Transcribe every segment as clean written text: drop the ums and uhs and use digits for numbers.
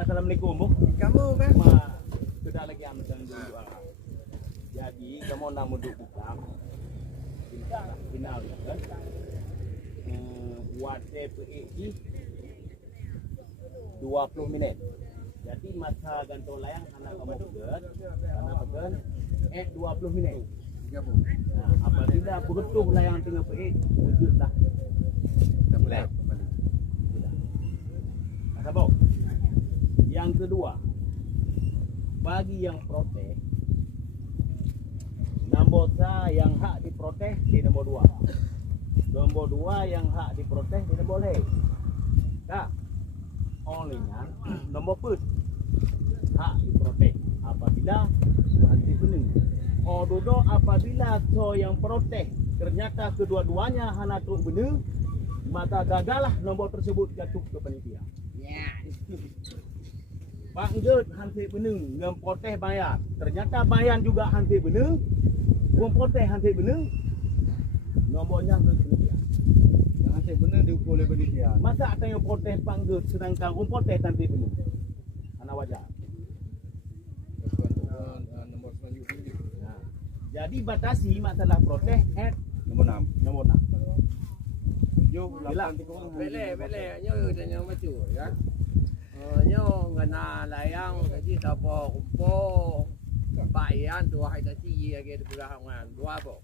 Assalamualaikum bu. Kamu kan? Sudah lagi ambil dulu. Jadi kamu nak muduk buka. Final kan. Buat DPI 20 minit. Jadi masa gantung layang anak kamu betul, anak betul 20 minit. Nah, apabila betul layang tengah PE, wujudlah. Dah boleh. Sabar. Yang kedua, bagi yang protes, nombor yang hak diprotes di nombor 2. Nombor 2 yang hak diprotes tidak boleh. Tak. Olehnya nombor put hak diprotes apabila nanti pening. Dodo apabila so yang protes ternyata kedua-duanya hana tu benar, maka gagallah nombor tersebut jatuh ke panitia. Ya. Panggil hanti benar, ngam protes bayar. Ternyata bayar juga hanti benar, ngam protes hanti benar, nombornya ke panitia. Yang hasil benar diukur oleh panitia. Masa ada yang protes panggil sedangkan ngam protes hanti benar? Anak wajar. Nombor selanjutnya. Nah, jadi batasi masalah protes at Nombor 6. nomor 6. 7, 8, 3. Bele, nyo tanya macam ya. Nyo ngana layang jadi siapa kumpo bayan dua hari tadi ya kita pulang dua apa?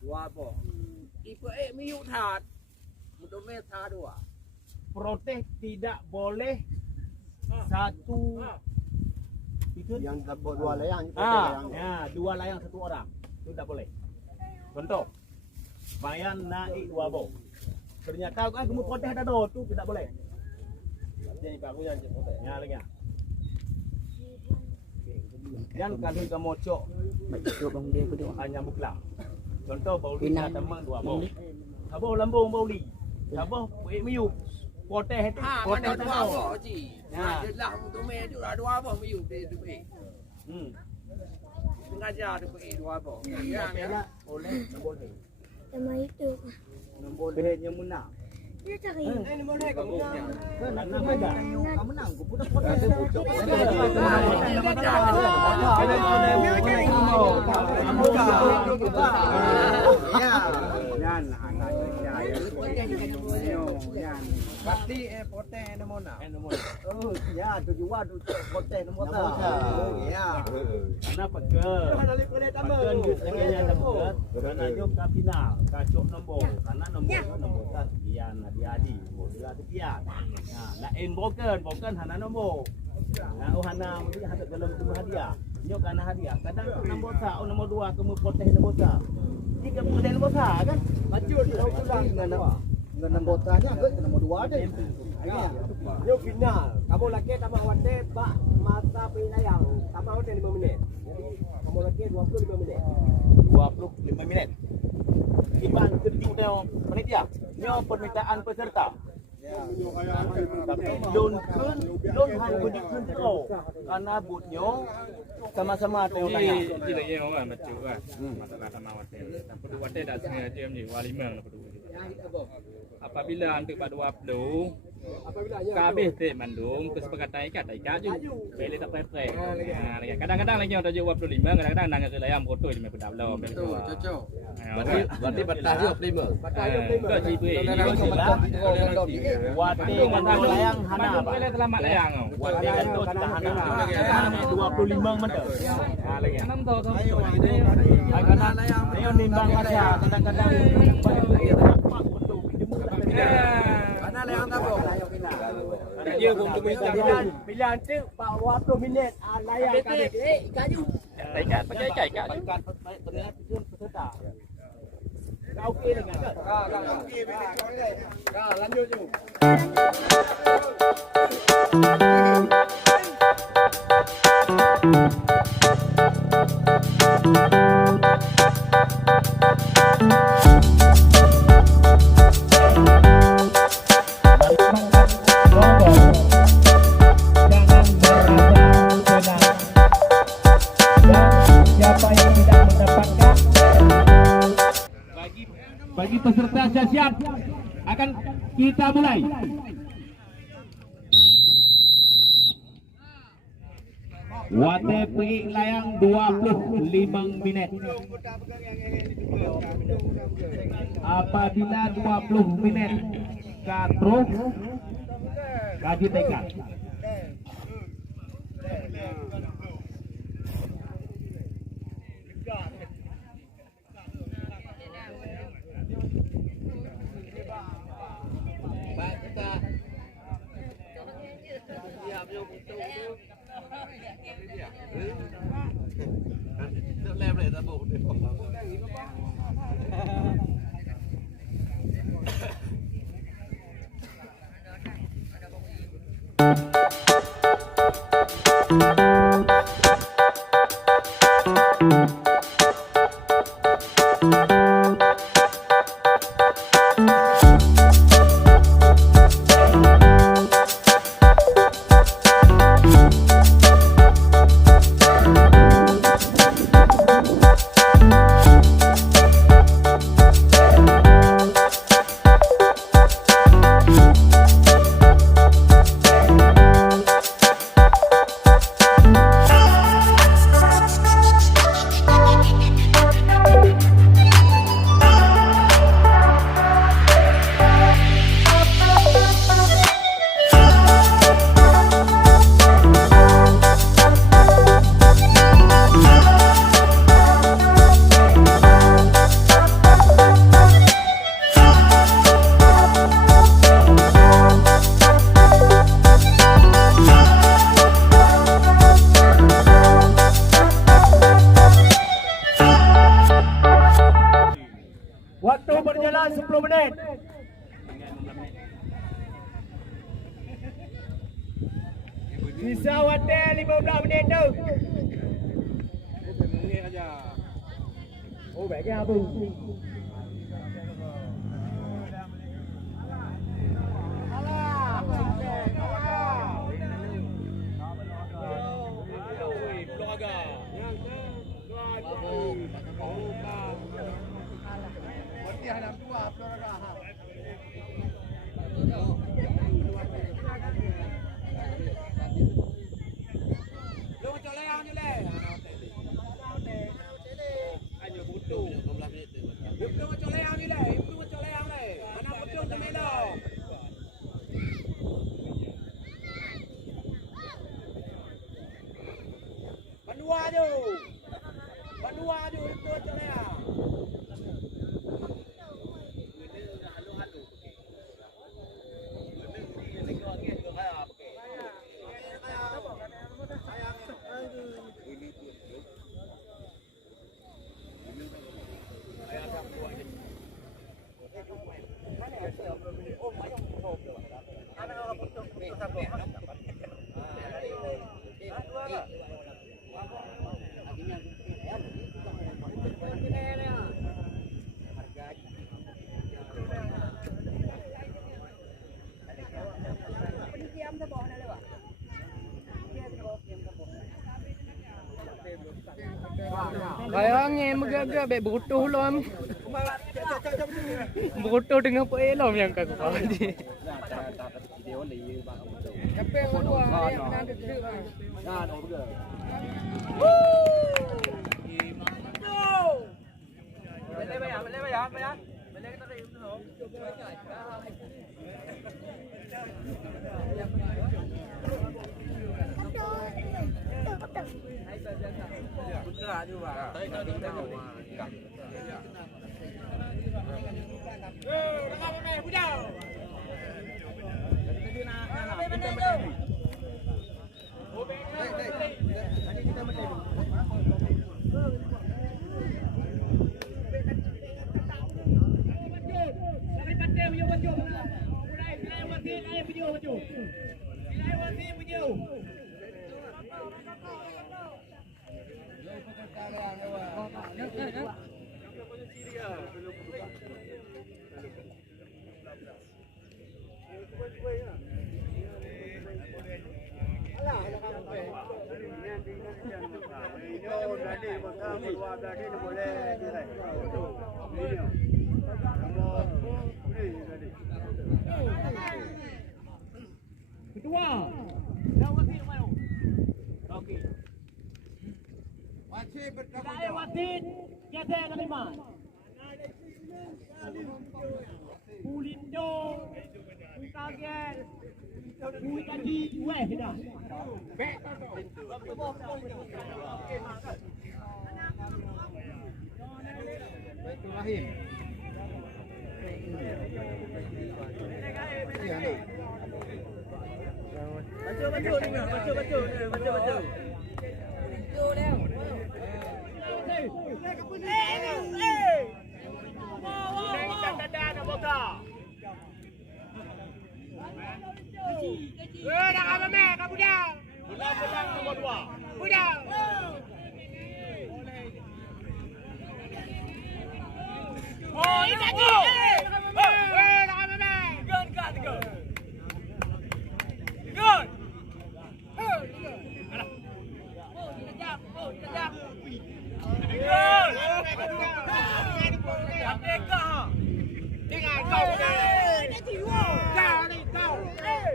Dua apa? Ibu miu tat, untuk meta dua. Protes tidak boleh satu itu Yang dapat 2 layang. ya, 2 layang 1 orang. Itu tidak boleh. Contoh, bayan naik 2 bo. Ternyata kan kamu protes ada do, itu tidak boleh. Jadi aku yang protes. Ya lagi. Yang kali kamu cok, hanya bukla. Contoh bau di teman 2 bo. Sabo lambung bau di. Sabo miu. Protes itu. Mana Protes dua apa ji? Ya. Jelah untuk meja dua apa miu di tu sengaja tu dua apa? Ya, boleh, tak boleh. Sama itu. Nombor yang menang. Dia cari. Ini boleh kamu. Karena ada. Kamu menang, aku pun protes. Pasti protes nombor 6. Oh, ya, tujuh waduh protes nombor 6. Ya. Karena pegel. Pegel setengahnya dapat. Karena jom ke final, kacuk nombor. Karena nombor sekian, adik-adik. Nombor 2 sekian. Nah, nak broken hana nombor. Nah, hana mesti ada dalam tu hadiah. Nyok kana hadiah. Kadang nombor 1, nombor 2 kamu protes nombor 1. Jika protes nombor 1 kan, bacul dia pulang Dengan nombor tanya ke nombor 2 ada. Yo final, kamu lagi tambah wate bak masa penayang tambah wate 5 minit. Jadi kamu lagi 25 minit. 25 minit. Iban kedua panitia. Nyo permintaan peserta. Tapi don han wujudkan terus. Karena butnyo sama-sama tengok tanya. Tidak ya orang macam kan. Masalah sama hotel. Dan perlu hotel dah sengaja ni walimang perlu. Apabila untuk pada waktu kabeh te mandung kesepakatan ikat je. Boleh tak prepare. Kadang-kadang lagi orang tajuk 25, kadang-kadang nang ke layang foto di medan belum. Cocok. Berarti batas 25. Batas 25. Kau cipu. Wati dengan layang hana apa? Boleh selamat layang. Wati dengan tu kita hana 25 meter. Nah lagi 6 tahun. Karena layang dia nimbang aja kadang-kadang Mana layang tapo? Dia pun Pilihan tu 40 minit layang kali. Kayu. ikat pakai ikat. Bukan terlihat itu peserta. Kau okey dengan tak? Okey, lanjut je. Bagi peserta siap akan kita mulai. Wate pergi layang 25 minit. Apabila 20 minit katruh kaji tekan. Waktu berjalan 10 menit. Sisa waktu 15 menit tu. Oh, baik apa? Bayangnya megagak baik berutuh lom. Berutuh dengan Pak Elom yang kau tadi. Siapa yang kedua? Yang ada tu. Nah, ada juga. Boleh bayar. Boleh kita tarik dulu. Putra juga. Kedua. Okey. Belang nombor 2. Oh, ini lagi. Gun kat go. Gun. Dengan kau. Kau ni kau.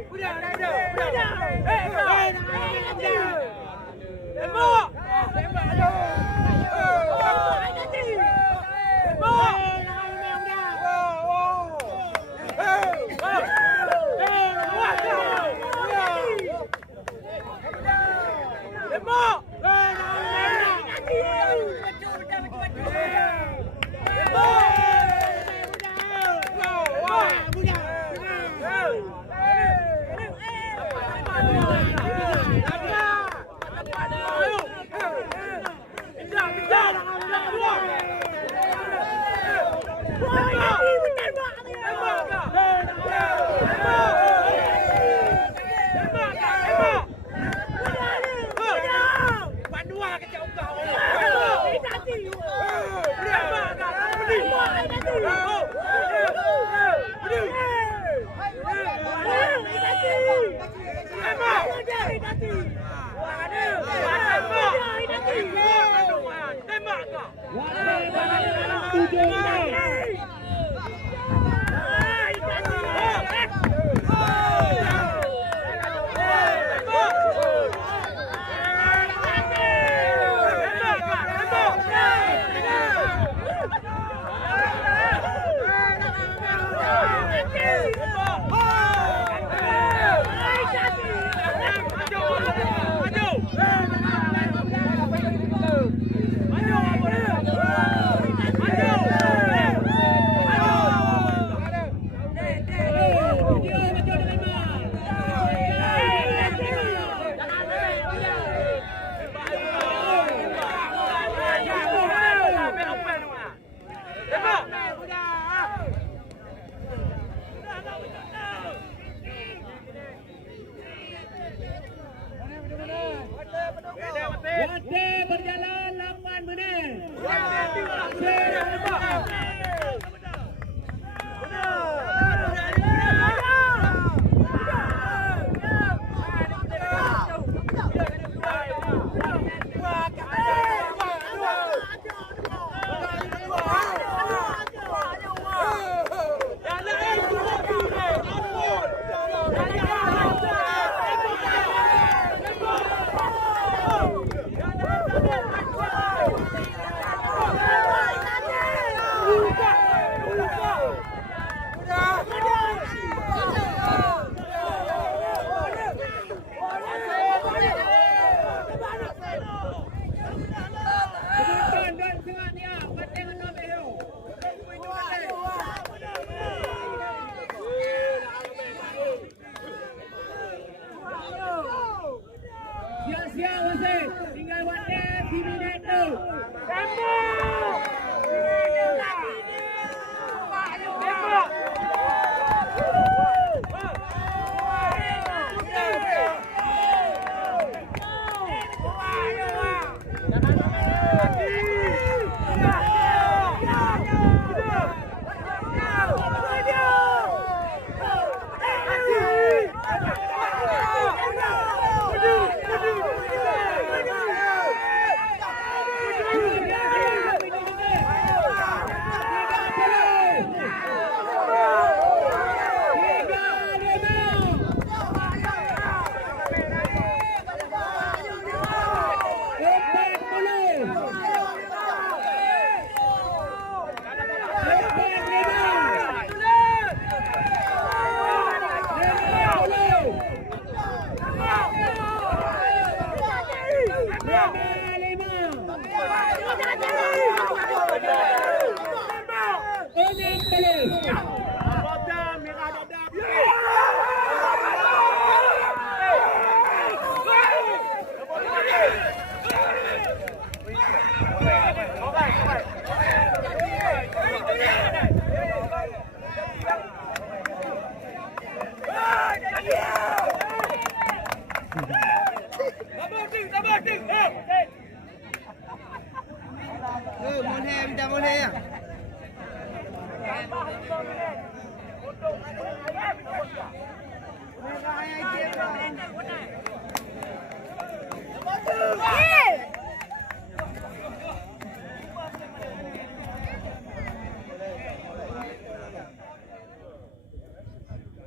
Udah. Tembak.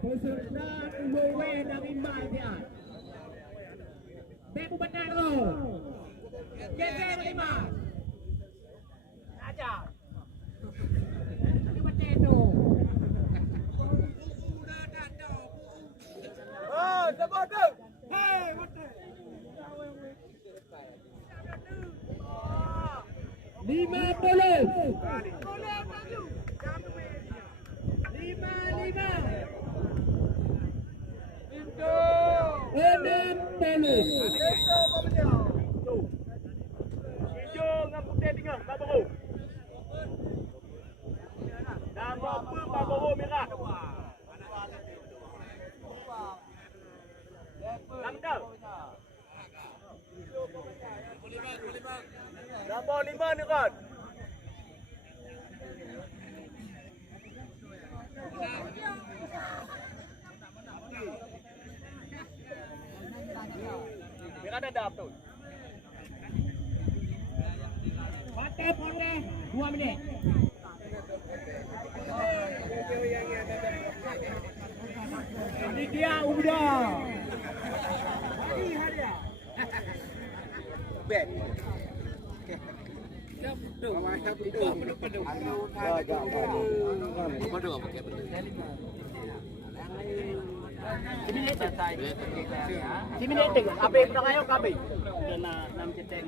peserta Uwe dari Malaysia. Bebu benar lo. Geser 5. Aja. Ini benar tu. Oh, sebut tu. Hey, betul. 5 ni kan. Merah dah dah betul. Pote 2 minit. Ini dia udah. Hari. Bet. Similating, apa yang pernah kayo kabe? Nam cetek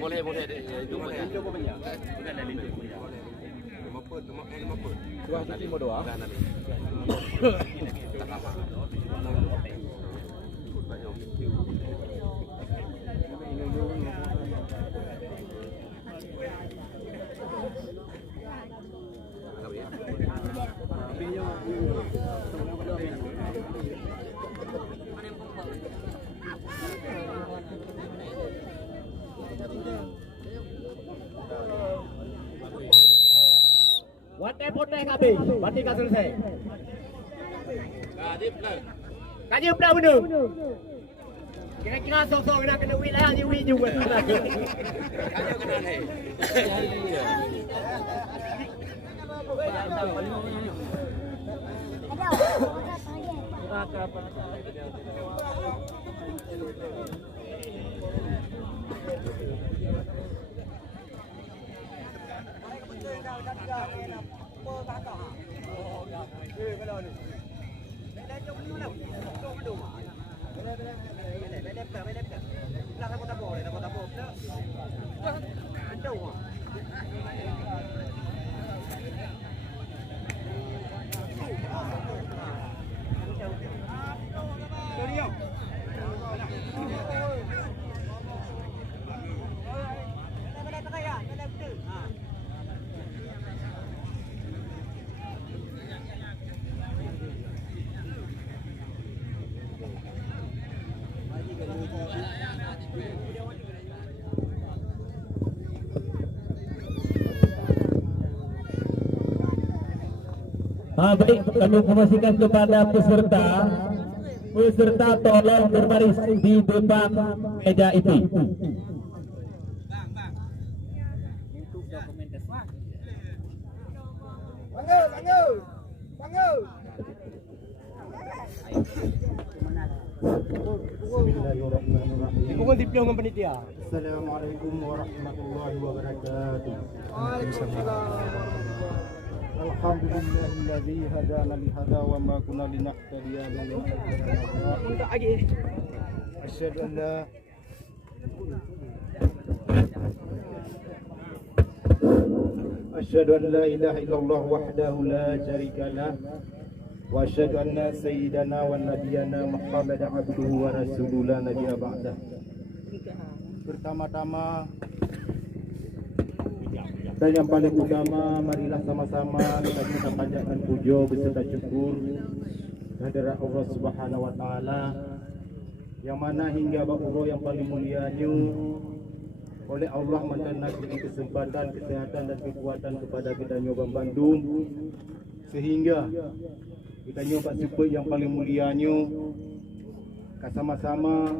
boleh itu boleh. Bukan dari itu. Dua kali mau doa. Pote kabe, berarti kau selesai. Kaji pula benar. Kira-kira sok-sok kena wilayah ni win juga. Kaji kena ni. Baik, kami informasikan kepada peserta tolong berbaris di depan meja itu. Assalamualaikum warahmatullahi wabarakatuh. Alhamdulillahilladzi hadana li hada wa ma kunna linahtadiya laula asyhadu an la asyhadu an la ilaha illallah wahdahu la syarika lah wa asyhadu anna sayyidana wa nabiyana Muhammadan abduhu wa rasuluhu la nabiyya ba'dah. Pertama-tama dan yang paling utama, marilah sama-sama kita panjatkan puja beserta syukur kehadirat Allah Subhanahu wa taala yang mana hingga bakuro yang paling mulianya oleh Allah mendanak beri kesempatan, kesehatan dan kekuatan kepada kita nyoba Bandung sehingga kita nyoba super yang paling mulianya sama-sama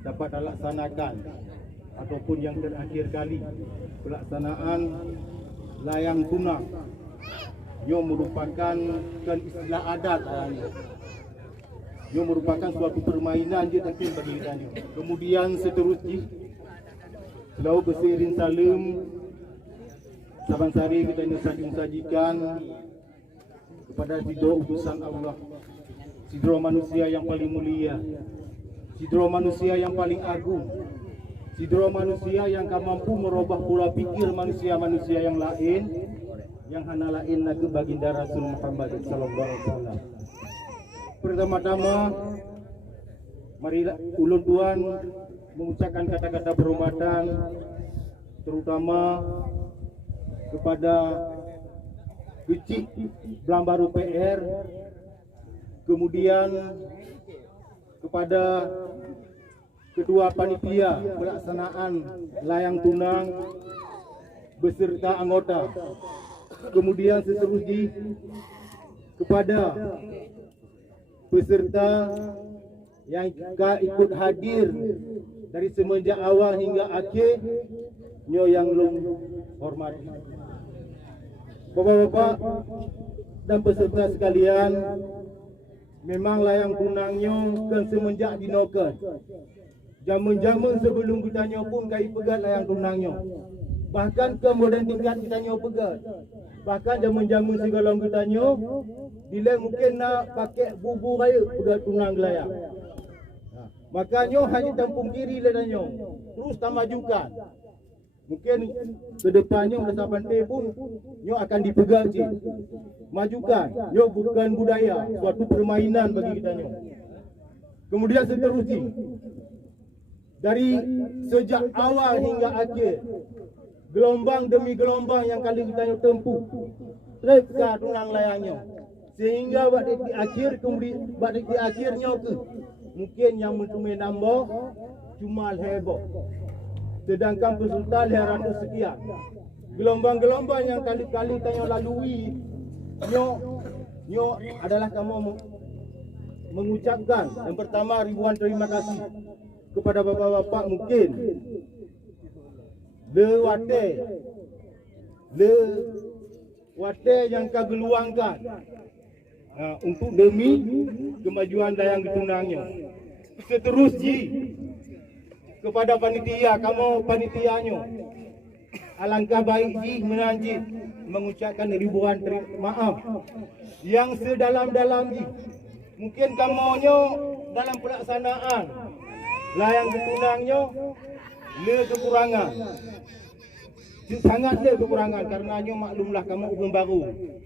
dapat dilaksanakan ataupun yang terakhir kali pelaksanaan layang tunang Ia merupakan istilah adat. Ia merupakan suatu permainan je tapi bagi kita ni. Kemudian seterusnya selalu bersirin salam saban sari kita nak sajikan kepada sidro utusan Allah, sidro manusia yang paling mulia, sidro manusia yang paling agung, sidro manusia yang mampu merubah pola pikir manusia-manusia yang lain, yang hana lain lagi baginda Rasul Muhammad sallallahu alaihi wasallam. Pertama-tama mari ulun tuan mengucapkan kata-kata penghormatan terutama kepada Kecik Belambaru PR, kemudian kepada Ketua Panitia Pelaksanaan Layang Tunang beserta anggota, kemudian seterusnya kepada peserta yang ikut hadir dari semenjak awal hingga akhir, nyo yang long hormati. Bapak-bapak dan peserta sekalian, memang layang tunangnya kan semenjak dinokan. Zaman-zaman sebelum kita pun kai pegat layang tunangnya. Bahkan kemudian tingkat kita pegat. Bahkan zaman-zaman segalong kita bila mungkin nak pakai bubu raya pegat tunang layang. Makanya hanya tampung kiri ledanya. Terus tak majukan. Mungkin ke depannya masa pantai pun nyo akan dipegang je. Majukan. Nyo bukan budaya, suatu permainan bagi kita nyo. Kemudian seterusnya dari sejak awal hingga akhir, gelombang demi gelombang yang kali kita nyo tempuh, terka tunang layangnya. Sehingga pada di akhir kemudian pada di akhirnya ke mungkin yang mentumai nambah cuma heboh. Sedangkan peserta 200 sekian. Gelombang-gelombang yang kali-kali tanya lalui, nyo adalah kamu mengucapkan yang pertama ribuan terima kasih kepada bapak-bapak mungkin le wate yang kageluangkan untuk demi kemajuan layang tunangnya. Seterusnya kepada panitia, kamu panitianya, alangkah baik menanji mengucapkan ribuan maaf yang sedalam-dalamnya. Mungkin kamunya dalam pelaksanaan layang tunangnya le kekurangan, sangat le kekurangan karena nyo maklumlah kamu orang baru,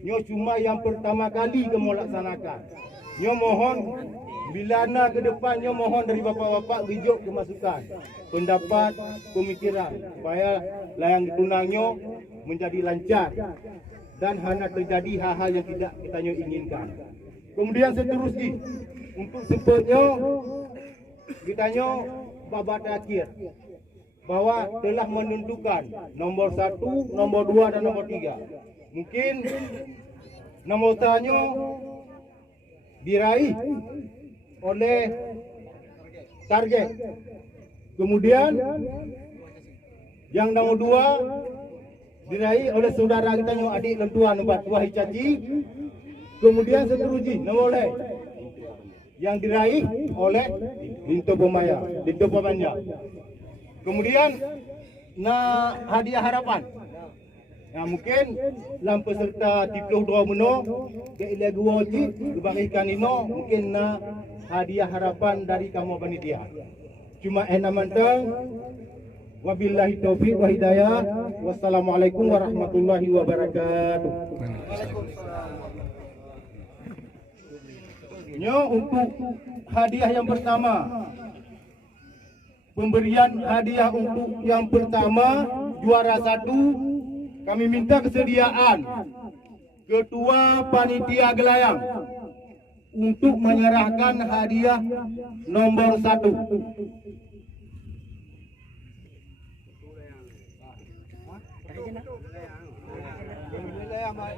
nyo cuma yang pertama kali kamu laksanakan. Nyo mohon bila nak ke depannya mohon dari bapak-bapak rujuk kemasukan, pendapat, pemikiran supaya layang tunangnya menjadi lancar dan hanya terjadi hal-hal yang tidak kita inginkan. Kemudian seterusnya untuk sebetulnya kita babat akhir bahwa telah menentukan nombor 1, nombor 2 dan nombor 3. Mungkin nombor 3 diraih oleh target. Kemudian yang nomor 2 diraih oleh saudara kita yang adik lentuan nombor 2 Hicaci. Kemudian seterusnya nomor yang diraih oleh Dinto Pemanya. Kemudian hadiah harapan. Nah, mungkin dalam peserta 32 meno ke ilagu wajib kebagikan ino mungkin hadiah harapan dari kamu panitia. Cuma mantang. Wabillahi taufiq wa hidayah. Wassalamualaikum warahmatullahi wabarakatuh. Untuk hadiah yang pertama, pemberian hadiah untuk yang pertama juara 1, kami minta kesediaan Ketua Panitia Gelayang untuk menyerahkan hadiah nomor 1.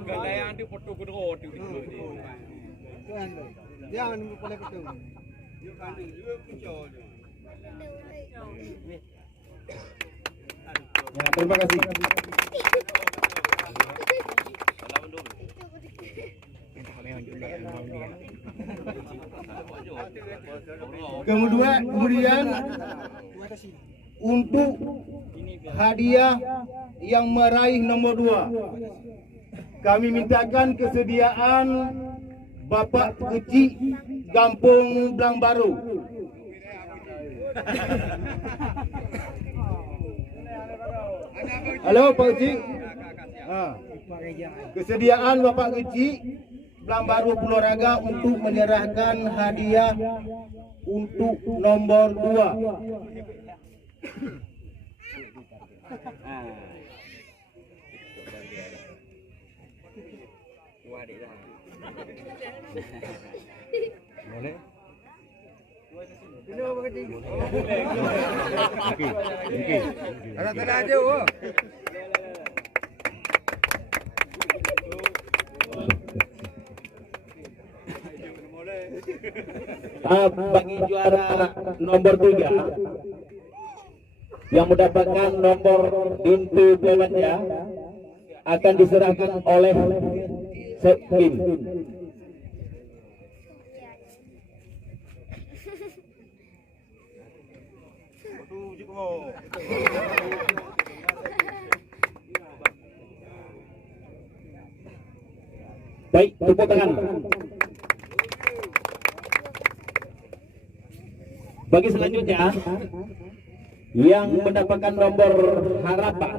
Gelayang di foto kedua di Jangan boleh betul. Ya, terima kasih. Kemudian untuk hadiah yang meraih nomor 2, kami mintakan kesediaan Bapak Kecik Kampung Blang Baru. Halo Pak Kecik. Kesediaan Bapak Kecik Blang Baru Pulau Raga untuk menyerahkan hadiah untuk nomor 2. Boleh? Ada aja, oh. Bagi juara nomor 3 yang mendapatkan nomor pintu belanja akan diserahkan oleh Sepkim. Baik, tepuk tangan. Bagi selanjutnya yang mendapatkan nomor harapan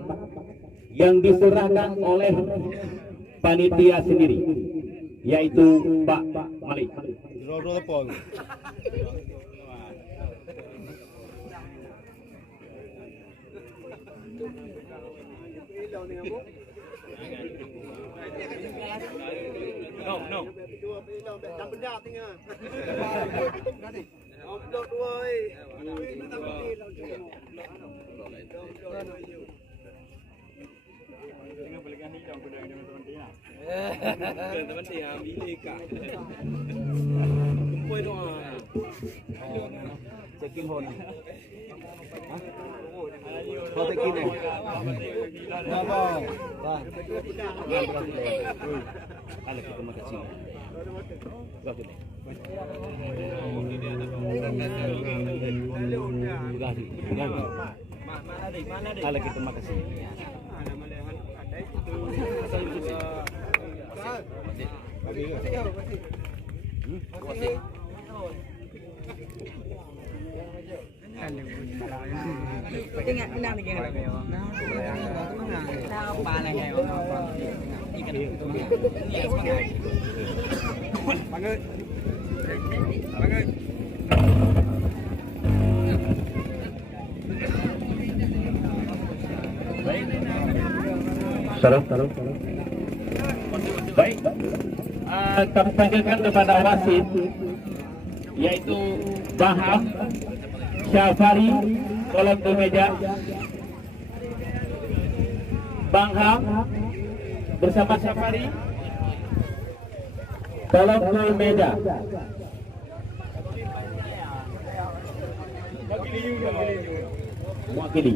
yang diserahkan oleh panitia sendiri, yaitu Pak Malik. No. Checking hon. Kau checking ni. Apa? Kalau kita makan sini. Bagus ni. Kalau kita makan sini. Taruh. Baik, kami panggilkan kepada wasit, yaitu Baham Syafari, tolong ke meja. Baham bersama Syafari, tolong ke meja. Mewakili. Mewakili.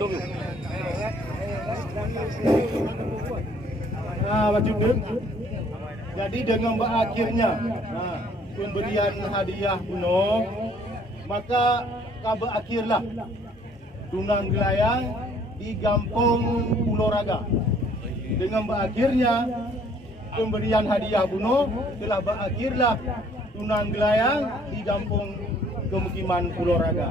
Tunggu. Pak Judin. Jadi dengan berakhirnya pemberian hadiah kuno, maka berakhirlah tunang gelayang di Kampung Pulau Raga. Dengan berakhirnya pemberian hadiah kuno, telah berakhirlah tunang gelayang di Kampung Pemukiman Pulau Raga.